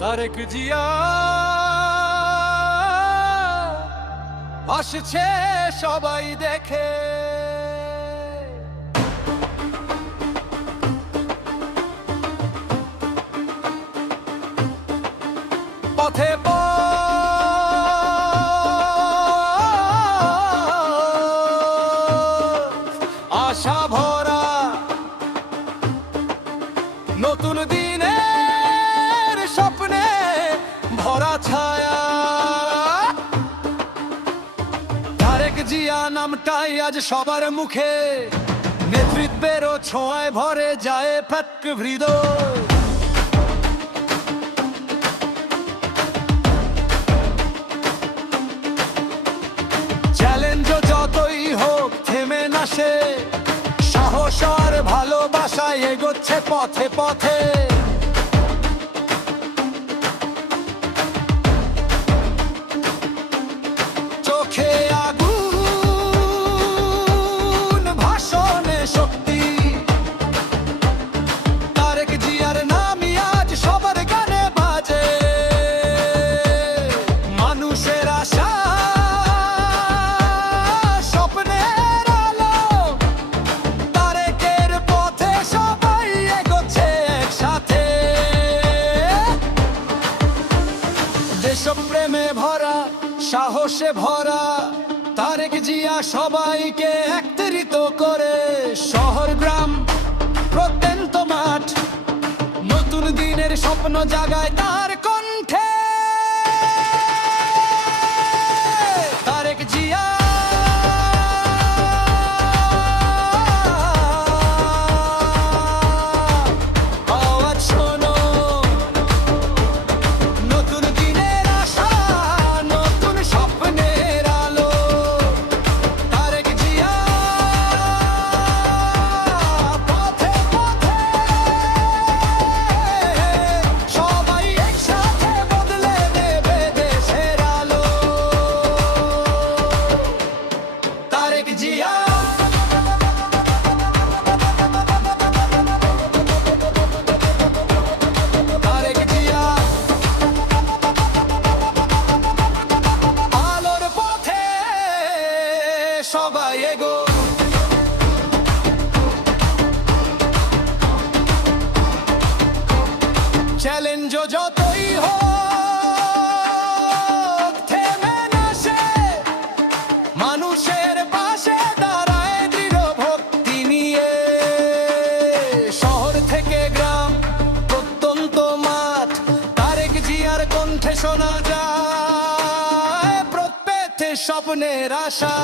তারেক জিয়া আসছে সবাই দেখে। পথে আশা ভরা নতুন দিনের স্বপ্নে ভরা ছায়া। তারেক জিয়া নামটাই আজ সবার মুখে। নেতৃত্বেরও ছোঁয়ায় ভরে যায় ফ্যাক হৃদয় চ্যালেঞ্জ যতই হোক থেমে না সে। সাহস আর ভালোবাসায় এগোচ্ছে পথে পথে। দেশপ্রেমে ভরা, সাহসে ভরা, তারেক জিয়া সবাইকে একত্রিত করে শহর, গ্রাম, প্রত্যন্ত মাঠ। নতুন দিনের স্বপ্ন জাগায় তার তারেক জিয়া সবাই এগো। চ্যালেঞ্জ যতই হোক শোনা যায় প্রত্যেকতে স্বপ্নের আশা।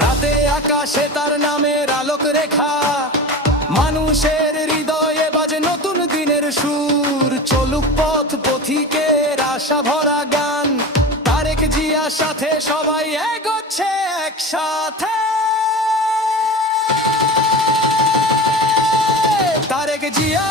রাতে আকাশে তার নামের আলোক রেখা, মানুষের হৃদয়ে বাজে নতুন দিনের সুর। চলুক পথ পথিকের আশা ভরা গান, তারেক জিয়ার সাথে সবাই এগোচ্ছে একসাথে। তারেক জিয়া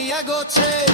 সবাই এগোচ্ছে